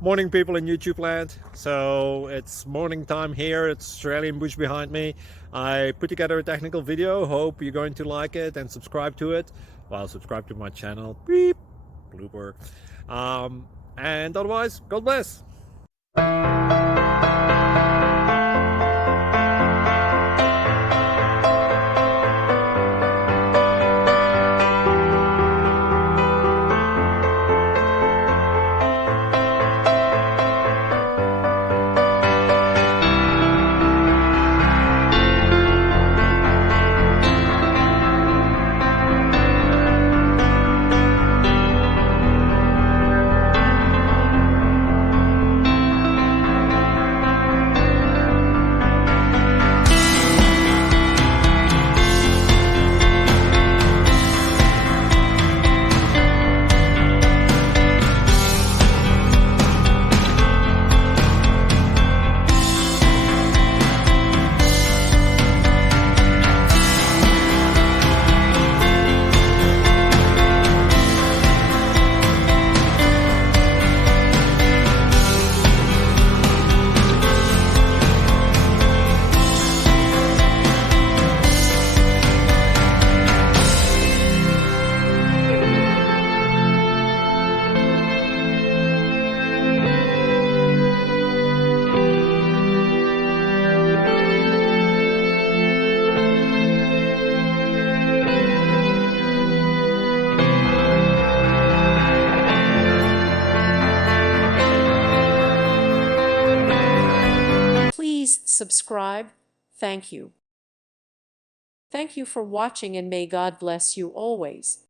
Morning, people in YouTube land. So it's morning time here. It's Australian bush behind me. I put together a technical video. Hope you're going to like it and subscribe to it. Well, subscribe to my channel. Beep. Blooper. And otherwise, God bless. Please subscribe. Thank you. Thank you for watching, and may God bless you always.